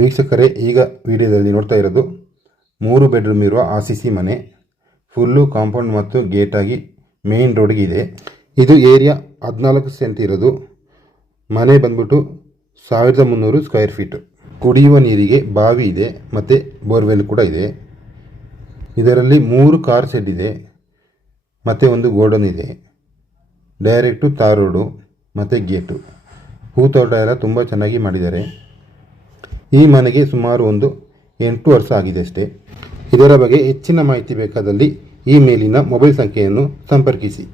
ವೀಕ್ಷಕರೇ, ಈಗ ವಿಡಿಯೋದಲ್ಲಿ ನೋಡ್ತಾ ಇರೋದು 3 ಬೆಡ್ರೂಮ್ ಇರುವ RCC ಮನೆ. ಫುಲ್ಲು ಕಾಂಪೌಂಡ್ ಮತ್ತು ಗೇಟ್ ಆಗಿ ಮೇನ್ ರೋಡ್ಗೆ ಇದೆ. ಇದು ಏರಿಯಾ 14 ಸೆಂಟ್ ಇರೋದು. ಮನೆ ಬಂದ್ಬಿಟ್ಟು 1300 ಸ್ಕ್ವೇರ್ ಫೀಟ್. ಕುಡಿಯುವ ನೀರಿಗೆ ಬಾವಿ ಇದೆ ಮತ್ತು ಬೋರ್ವೆಲ್ ಕೂಡ ಇದೆ. ಇದರಲ್ಲಿ 3 ಕಾರ್ ಶೆಡ್ ಇದೆ ಮತ್ತು ಒಂದು ಗೋಡನ್ ಇದೆ. ಡೈರೆಕ್ಟು ತಾರ್ ರೋಡು ಮತ್ತು ಗೇಟು. ಹೂತೋಟ ಎಲ್ಲ ತುಂಬ ಚೆನ್ನಾಗಿ ಮಾಡಿದ್ದಾರೆ. ಈ ಮನೆಗೆ ಸುಮಾರು ಒಂದು 8 ವರ್ಷ ಆಗಿದೆ ಅಷ್ಟೇ. ಇದರ ಬಗ್ಗೆ ಹೆಚ್ಚಿನ ಮಾಹಿತಿ ಬೇಕಾದಲ್ಲಿ ಈ ಮೇಲಿನ ಮೊಬೈಲ್ ಸಂಖ್ಯೆಯನ್ನು ಸಂಪರ್ಕಿಸಿ.